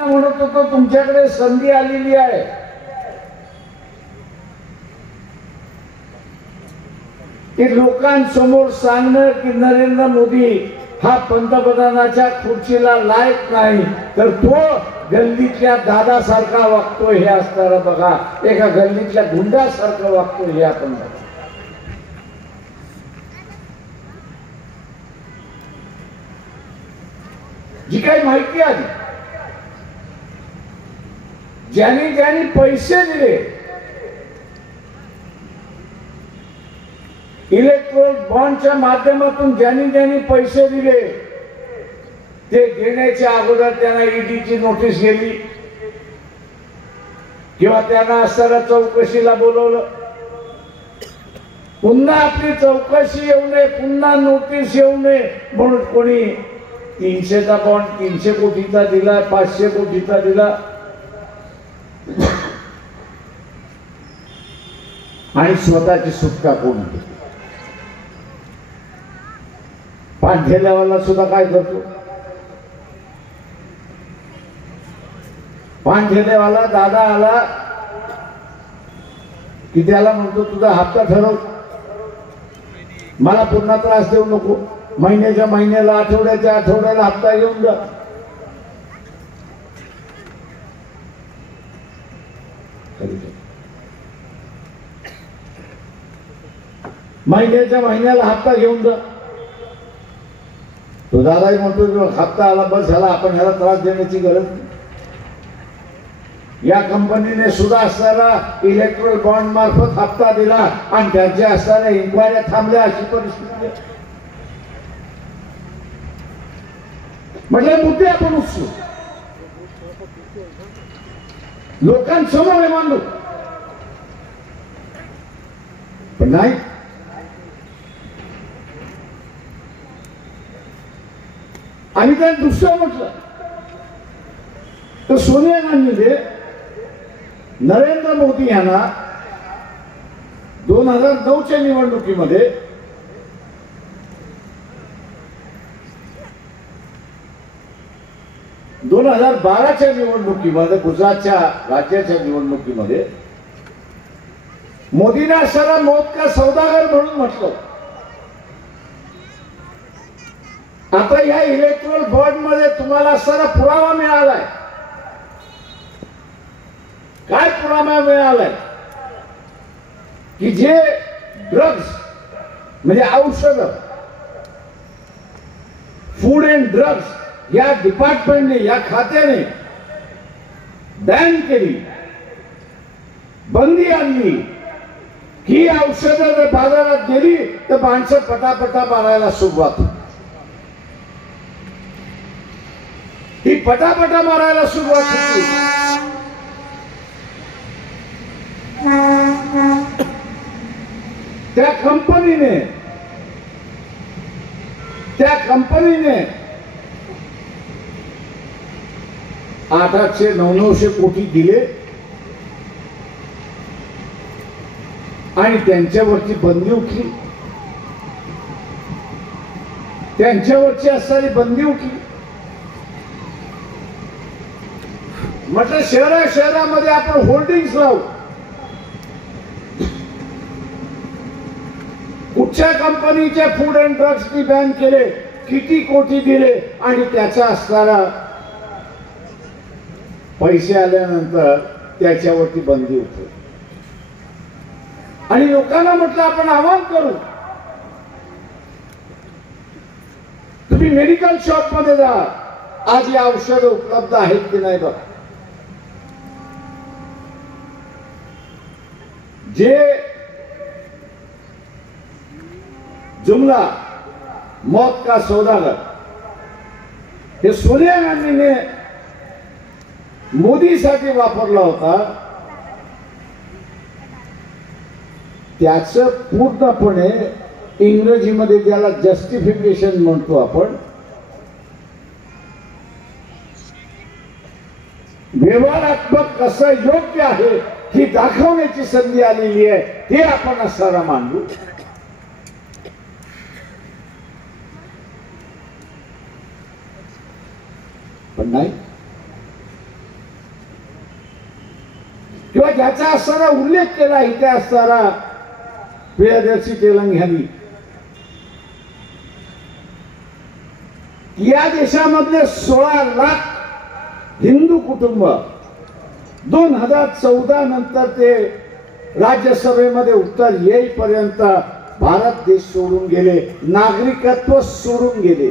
म्हणत होतो तुमच्याकडे संधी आलेली आहे, की लोकांसमोर सांगणं की नरेंद्र मोदी हा पंतप्रधानाच्या खुर्चीला लायक नाही, तर तो गल्लीतल्या दादासारखा वागतोय हे असताना बघा, एका गल्लीतल्या गुंडासारखं वागतोय हे आपण बघा. जी काही माहिती आली, ज्यांनी ज्यांनी पैसे दिले, इलेक्ट्रोल बॉन्डच्या माध्यमातून ज्यांनी ज्यांनी पैसे दिले, ते देण्याच्या अगोदर त्यांना ईडीची नोटीस गेली किंवा त्यांना असताना चौकशीला बोलवलं. पुन्हा आपली चौकशी येऊ नये, पुन्हा नोटीस येऊ नये म्हणून कोणी 300चा बॉन्ड 300 कोटीचा दिला, 500 कोटीचा दिला, आणि स्वतःची सुटका कोण केली. पांढेल्यावाला सुद्धा काय करतो, पांढेल्यावाला दादा आला की त्याला म्हणतो तुझा हप्ता ठरव, मला पुन्हा त्रास देऊ नको, महिन्याच्या महिन्याला आठवड्याच्या आठवड्याला हप्ता येऊन जा. महिन्याच्या महिन्याला हप्ता घेऊन जा. तो दादाही म्हणतो हप्ता आला बस झाला, आपण ह्याला त्रास देण्याची गरज नाही. या कंपनीने सुद्धा असताना इलेक्ट्रोल बॉन्ड मार्फत हप्ता दिला आणि त्यांच्या असताना इन्क्वायऱ्या थांबल्या, अशी परिस्थिती आहे. म्हणजे मुद्दे आपण उचलू, लोकांसमोर मांडू, पण नाही. आणि त्या दुसरं म्हटलं तर सोनिया गांधीने नरेंद्र मोदी यांना 2009च्या निवडणुकीमध्ये गुजरातच्या राज्याच्या निवडणुकीमध्ये मोदीने असताना मौत का सौदागर म्हणून म्हटलं. आता या इलेक्ट्रोल बॉन्ड मध्ये तुम्हाला असताना पुरावा मिळालाय. काय पुरावा मिळालाय की जे ड्रग्स म्हणजे औषध, फूड अँड ड्रग्स या डिपार्टमेंटने, या खात्याने बॅन केली, बंदी आणली की औषधं जर बाजारात गेली तर माणसं पटापटा मारायला सुरुवात होती. ही पटापटा मारायला सुरुवात होती. त्या कंपनीने 800-900 कोटी दिले आणि त्यांच्यावरची बंदी उठली, त्यांच्यावरची असणारी बंदी उठली. म्हटलं शहरामध्ये आपण होल्डिंग्स लावू, कुठच्या कंपनीच्या फूड अँड ड्रग्सनी बॅन केले, किती कोटी दिले, आणि त्याचा असणारा पैसे आल्यानंतर त्याच्यावरती बंदी उठली. आणि लोकांना म्हटलं आपण आवाहन करू, तुम्ही मेडिकल शॉप मध्ये जा, आज या औषध उपलब्ध आहेत की नाही बघा. जे जुमला मौत का सौदागर हे सोनिया गांधीने मोदीसाठी वापरला होता, त्याचं पूर्णपणे इंग्रजीमध्ये ज्याला जस्टिफिकेशन म्हणतो आपण, व्यवहारात्मक कसं योग्य आहे ही दाखवण्याची संधी आलेली आहे, हे आपण असताना मांडू. पण नाही, किंवा ज्याचा असणारा उल्लेख केला इथे असणारा प्रियदर्शी तेलंगणी, या देशामधले 16 लाख हिंदू कुटुंब 2014 नंतर ते राज्यसभेमध्ये उत्तर येईपर्यंत भारत देश सोडून गेले, नागरिकत्व सोडून गेले.